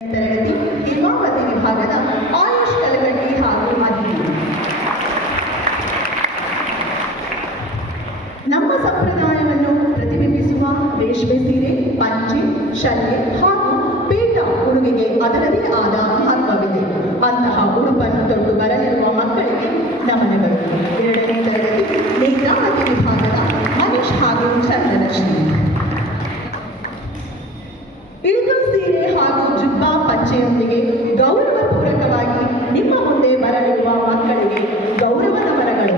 ತರಗತಿ ಹೇಮಾವತಿ ವಿಭಾಗದ ಆಯುಷ್ ಕಲಗಟ್ಟಿ ಹಾಗೂ ಅದಿತಿ ನಮ್ಮ ಸಂಪ್ರದಾಯವನ್ನು ಪ್ರತಿಬಿಂಬಿಸುವ ರೇಷ್ಮೆ ಸೀರೆ, ಪಂಚೆ ಶಲ್ಯ ಹಾಗೂ ಪೀಠ ಉಡುಗೆಗೆ ಅದರದೇ ಆದ ಮಹತ್ವವಿದೆ. ಅಂತಹ ಉಡುಪನ್ನು ತೊಟ್ಟು ಬರಲಿರುವ ಮಕ್ಕಳಿಗೆ ನಮನಗಳು. ಎರಡನೇ ತರಗತಿ, ನೇತ್ರಾವತಿ ವಿಭಾಗದ ಮನೀಶ್ ಹಾಗೂ ಚಂದ್ರಲಕ್ಷ್ಮಿ ಸೀರೆ ಹಾಗೂ ಗೌರವಪೂರ್ವಕವಾಗಿ ನಿಮ್ಮ ಮುಂದೆ ಬರಲಿರುವ ಮಕ್ಕಳಿಗೆ ಗೌರವದ ಮರಗಳು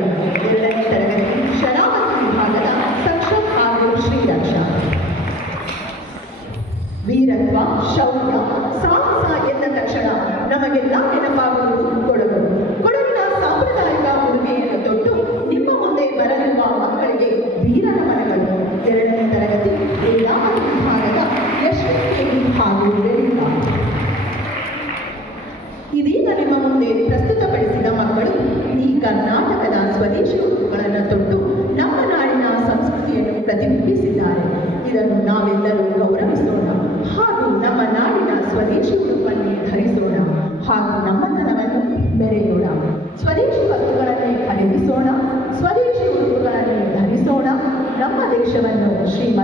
ಎರಡನೇ ತರಗತಿ ಶರಾವತಿ ವಿಭಾಗದ ಸಂಕ್ಷೋಭ್ ಹಾಗೂ ಶ್ರೀರಕ್ಷ ವೀರತ್ವ, ಶೌರ್ಯ, ಸಾಹಸ ಎಂದ ತಕ್ಷಣ ನಮಗೆಲ್ಲ ಪ್ರತಿಬಿಂಬಿಸಿದ್ದಾರೆ ಇದನ್ನು ನಾವೆಲ್ಲರೂ ಗೌರವಿಸೋಣ. ಹಾಗೂ ನಮ್ಮ ನಾಡಿನ ಸ್ವದೇಶಿ ಉಡುಪನ್ನೇ ಧರಿಸೋಣ. ಹಾಗೂ ನಮ್ಮತನವನ್ನು ಬೆರೆಯೋಣ ಸ್ವದೇಶಿ ವಸ್ತುಗಳನ್ನೇ ಖರೀದಿಸೋಣ. ಸ್ವದೇಶಿ ಉಡುಪುಗಳನ್ನೇ ಧರಿಸೋಣ. ನಮ್ಮ ದೇಶವನ್ನು ಜೈ